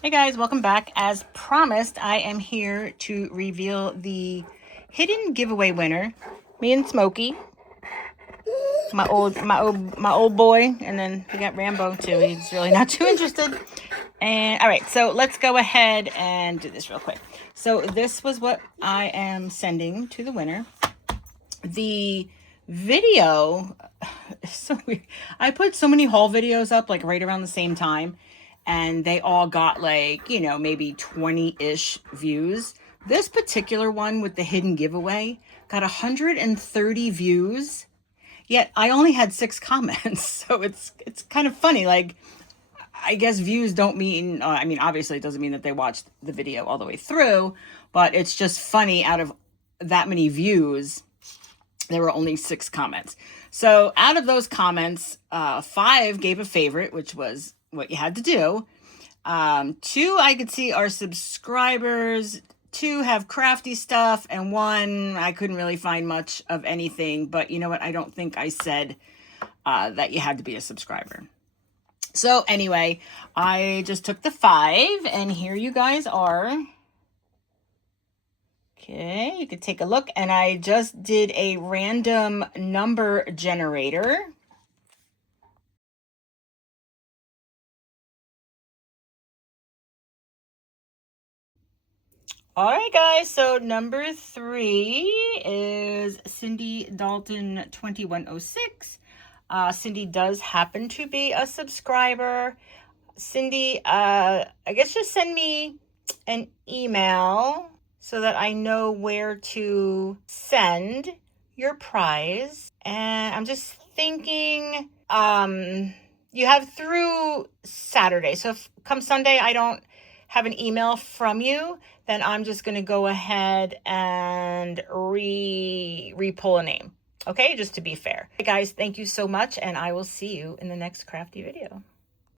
Hey guys, welcome back. As promised, I am here to reveal the hidden giveaway winner. Me and Smokey, my old boy, and then we got Rambo too. He's really not too interested. And all right, so let's go ahead and do this real quick. So this was what I am sending to the winner. The video is so weird. I put so many haul videos up like right around the same time, and they all got like, maybe 20-ish views. This particular one with the hidden giveaway got 130 views, yet I only had 6 comments. So it's kind of funny. Like, I guess views don't mean, I mean, obviously it doesn't mean that they watched the video all the way through, but it's just funny, out of that many views, there were only 6 comments. So out of those comments, 5 gave a favorite, which was what you had to do. 2 I could see are subscribers, 2 have crafty stuff, and 1 I couldn't really find much of anything. But you know what? I don't think I said that you had to be a subscriber. So anyway, I just took the 5, and here you guys are. Okay, you could take a look, and I just did a random number generator. All right, guys, so number 3 is Cindy Dalton 2106. Cindy does happen to be a subscriber. Cindy, I guess just send me an email so that I know where to send your prize. And I'm just thinking, you have through Saturday. So if come Sunday I don't have an email from you, then I'm just going to go ahead and re-pull a name. Okay, just to be fair. Hey guys, thank you so much, and I will see you in the next crafty video.